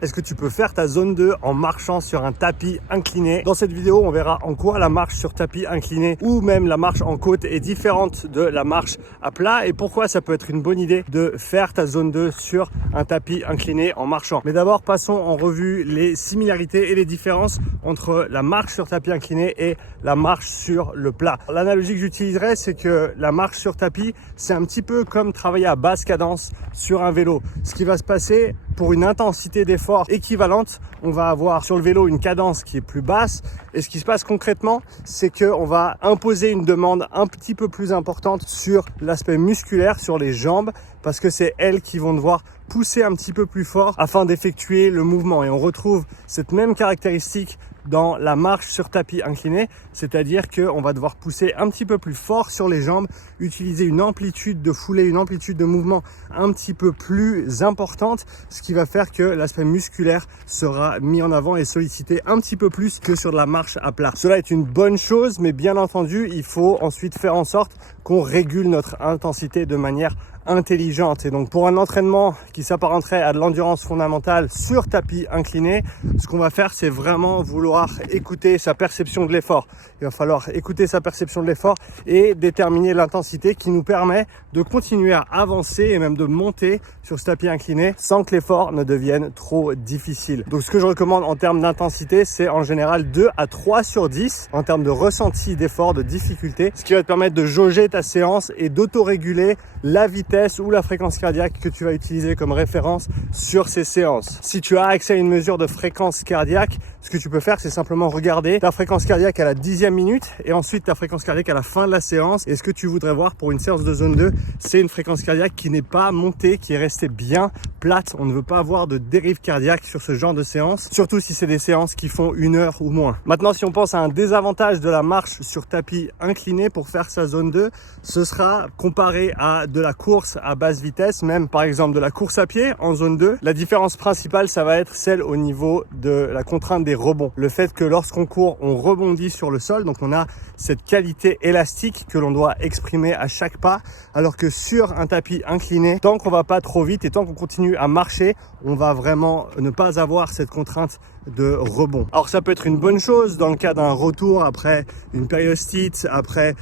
Est-ce que tu peux faire ta zone 2 en marchant sur un tapis incliné? Dans cette vidéo, on verra en quoi la marche sur tapis incliné ou même la marche en côte est différente de la marche à plat et pourquoi ça peut être une bonne idée de faire ta zone 2 sur un tapis incliné en marchant. Mais d'abord, passons en revue les similarités et les différences entre la marche sur tapis incliné et la marche sur le plat. L'analogie que j'utiliserais, c'est que la marche sur tapis, c'est un petit peu comme travailler à basse cadence sur un vélo. Ce qui va se passer pour une intensité d'effort équivalente, on va avoir sur le vélo une cadence qui est plus basse et ce qui se passe concrètement, c'est qu'on va imposer une demande un petit peu plus importante sur l'aspect musculaire, sur les jambes, parce que c'est elles qui vont devoir pousser un petit peu plus fort afin d'effectuer le mouvement. Et on retrouve cette même caractéristique dans la marche sur tapis incliné, c'est-à-dire qu'on va devoir pousser un petit peu plus fort sur les jambes, utiliser une amplitude de foulée, une amplitude de mouvement un petit peu plus importante, ce qui va faire que l'aspect musculaire sera mis en avant et sollicité un petit peu plus que sur de la marche à plat. Cela est une bonne chose, mais bien entendu, il faut ensuite faire en sorte qu'on régule notre intensité de manière intelligente. Et donc pour un entraînement qui s'apparenterait à de l'endurance fondamentale sur tapis incliné, ce qu'on va faire, c'est vraiment vouloir écouter sa perception de l'effort. Il va falloir écouter sa perception de l'effort et déterminer l'intensité qui nous permet de continuer à avancer et même de monter sur ce tapis incliné sans que l'effort ne devienne trop difficile. Donc ce que je recommande en termes d'intensité, c'est en général 2 à 3 sur 10 en termes de ressenti d'effort, de difficulté, ce qui va te permettre de jauger ta séance et d'autoréguler la vitesse ou la fréquence cardiaque que tu vas utiliser comme référence sur ces séances. Si tu as accès à une mesure de fréquence cardiaque, ce que tu peux faire, c'est simplement regarder ta fréquence cardiaque à la 10e minute et ensuite ta fréquence cardiaque à la fin de la séance. Et ce que tu voudrais voir pour une séance de zone 2, c'est une fréquence cardiaque qui n'est pas montée, qui est restée bien plate. On ne veut pas avoir de dérive cardiaque sur ce genre de séance, surtout si c'est des séances qui font 1 heure ou moins. Maintenant, si on pense à un désavantage de la marche sur tapis incliné pour faire sa zone 2, ce sera comparé à de la course à basse vitesse, même par exemple de la course à pied en zone 2. La différence principale, ça va être celle au niveau de la contrainte des rebonds. Le fait que lorsqu'on court, on rebondit sur le sol, donc on a cette qualité élastique que l'on doit exprimer à chaque pas, alors que sur un tapis incliné, tant qu'on va pas trop vite et tant qu'on continue à marcher, on va vraiment ne pas avoir cette contrainte de rebond. Alors ça peut être une bonne chose dans le cas d'un retour après une périostite, après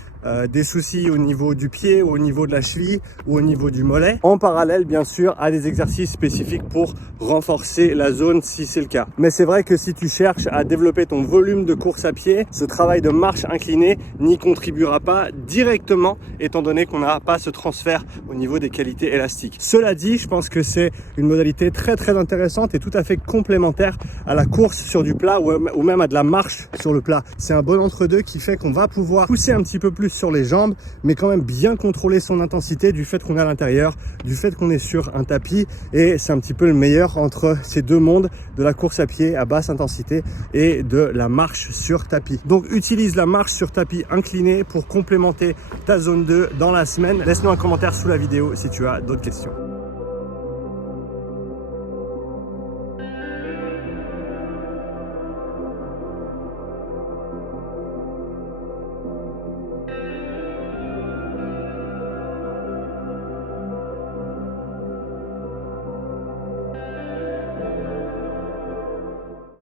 des soucis au niveau du pied ou au niveau de la cheville ou au niveau du mollet, en parallèle bien sûr à des exercices spécifiques pour renforcer la zone si c'est le cas. Mais c'est vrai que si tu cherches à développer ton volume de course à pied, ce travail de marche inclinée n'y contribuera pas directement étant donné qu'on n'a pas ce transfert au niveau des qualités élastiques. Cela dit, je pense que c'est une modalité très intéressante et tout à fait complémentaire à la course sur du plat ou même à de la marche sur le plat. C'est un bon entre-deux qui fait qu'on va pouvoir pousser un petit peu plus sur les jambes, mais quand même bien contrôler son intensité du fait qu'on est à l'intérieur, du fait qu'on est sur un tapis, et c'est un petit peu le meilleur entre ces deux mondes de la course à pied à basse intensité et de la marche sur tapis. Donc utilise la marche sur tapis incliné pour complémenter ta zone 2 dans la semaine. Laisse-nous un commentaire sous la vidéo si tu as d'autres questions.